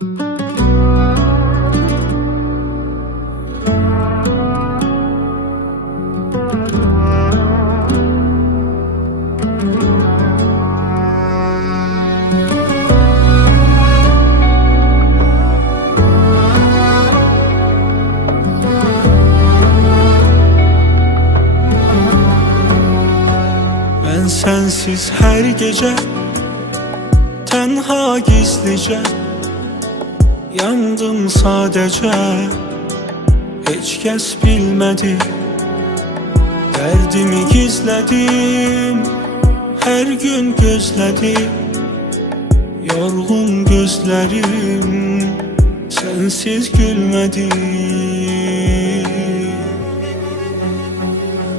Ben sensiz her gece tenha gizlice yandım sadece. Hiç kes bilmedi, derdimi gizledim, her gün gözledim. Yorgun gözlerim sensiz gülmedi.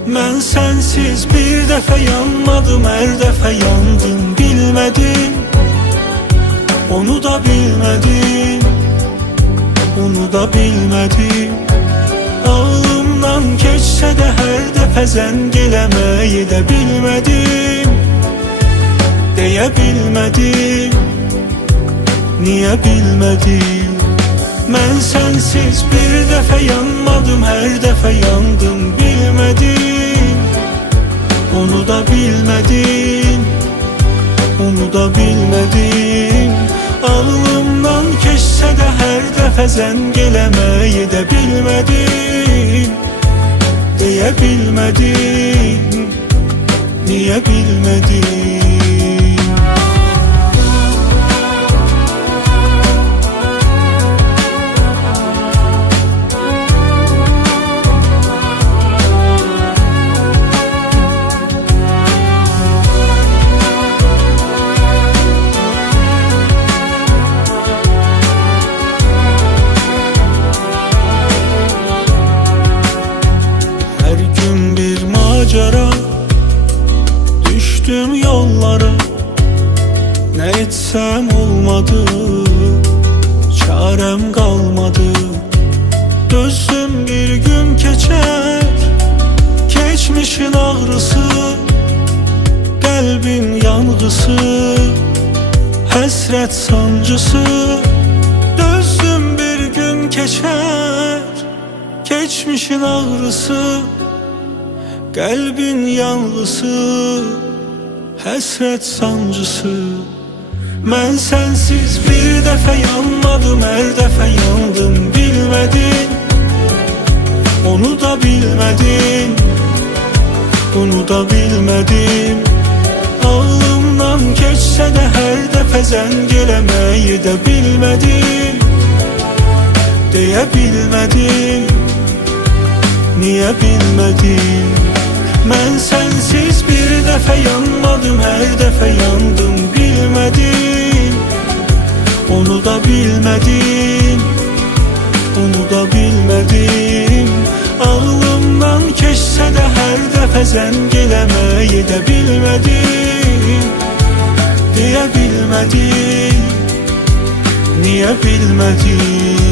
Ben sensiz bir defa yanmadım, her defa yandım bilmedim. Onu da bilmedim, onu da bilmedim. Ağlımdan geçse de her defa zengelemeyi de bilmedim. Diyebilmedim, niye bilmedim? Ben sensiz bir defa yanmadım, her defa yandım bilmedim. Onu da bilmedim, onu da bilmedim. Ağlımdan geçse de her defa zengelemeyi de bilmedim. Diyebilmedim, niye bilmedim? Düştüm yollara, ne etsem olmadı, çarem kalmadı. Gözüm bir gün geçer, geçmişin ağrısı, kalbin yangısı, hasret sancısı. Gözüm bir gün geçer, geçmişin ağrısı, kalbin yangısı, hasret sancısı. Ben sensiz bir defa yanmadım, her defa yandım bilmedin. Onu da bilmedim, onu da bilmedim. Ağlımdan geçse de her defa zengelemeyi de bilmedim. Diyebilmedim, niye bilmedim? Ben sensiz bir defa yanmadım, her defa yandım bilmedim. Onu da bilmedim, onu da bilmedim. Ağlımdan geçse de her defa zengelemeyi de bilmedim. Diyebilmedim, niye bilmedim?